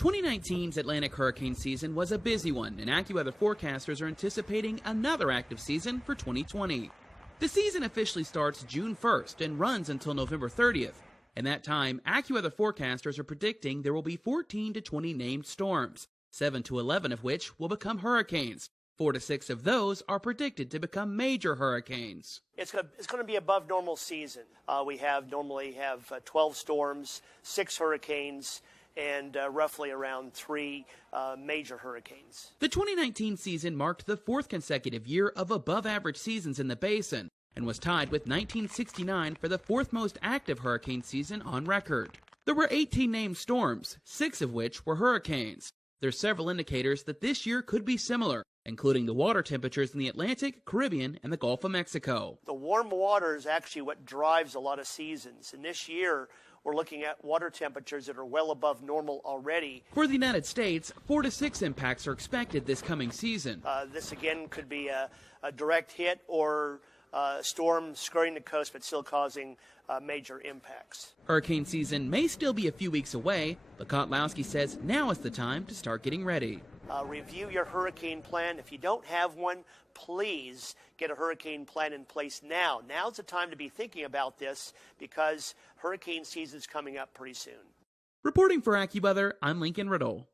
2019's Atlantic hurricane season was a busy one, and AccuWeather forecasters are anticipating another active season for 2020. The season officially starts June 1st and runs until November 30th. In that time, AccuWeather forecasters are predicting there will be 14 to 20 named storms, 7 to 11 of which will become hurricanes. 4 to 6 of those are predicted to become major hurricanes. It's going to be above normal season. We normally have 12 storms, 6 hurricanes, and roughly around 3 major hurricanes. The 2019 season marked the 4th consecutive year of above-average seasons in the basin and was tied with 1969 for the 4th most active hurricane season on record. There were 18 named storms, 6 of which were hurricanes. There's several indicators that this year could be similar, including the water temperatures in the Atlantic, Caribbean, and the Gulf of Mexico. The warm water is actually what drives a lot of seasons, and this year we're looking at water temperatures that are well above normal already. For the United States, 4 to 6 impacts are expected this coming season. This again could be a direct hit or a storm skirting the coast but still causing major impacts. Hurricane season may still be a few weeks away, but Kotlowski says now is the time to start getting ready. Review your hurricane plan. If you don't have one, please get a hurricane plan in place now. Now's the time to be thinking about this because hurricane season is coming up pretty soon. Reporting for AccuWeather, I'm Lincoln Riddle.